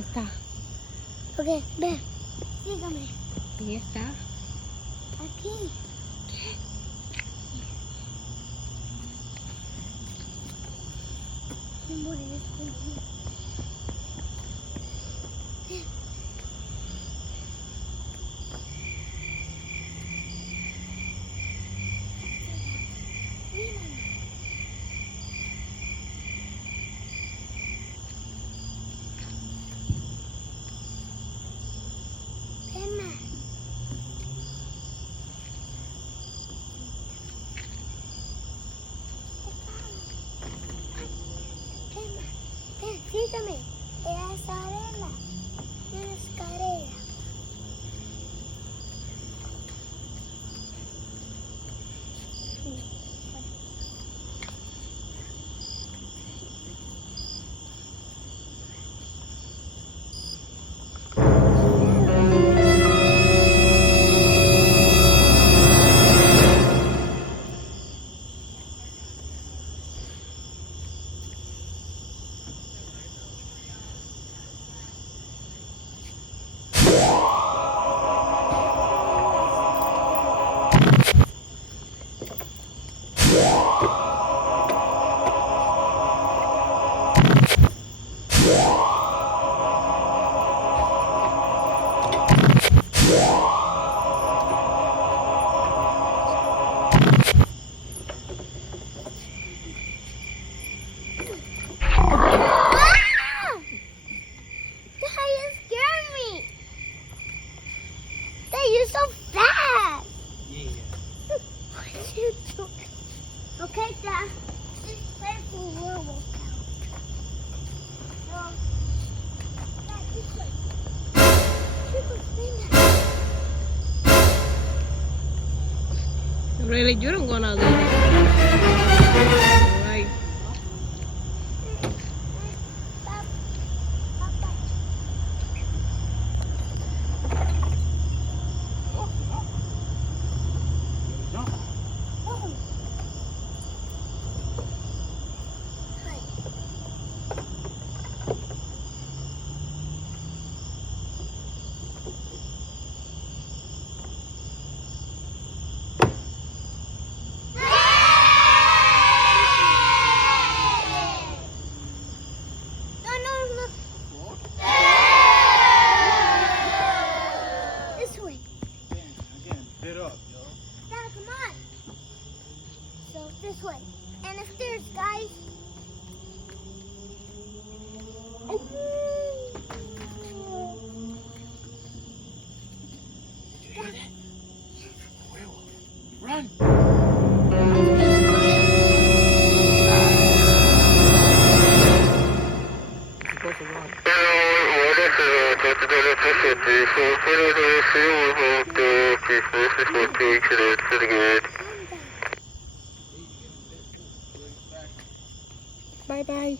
está. Ok, ve. Dígame. Ahí está. Aquí. Me morí escondido. Sígame, esa arena es carrera. You're so fast! Yeah. What you doing? Okay, Dad. Just play for werewolf now. Dad, this way. Triple finger. Really, you don't gonna do it. Right. This way. And the stairs, guys. Run! Supposed to run. Bye bye.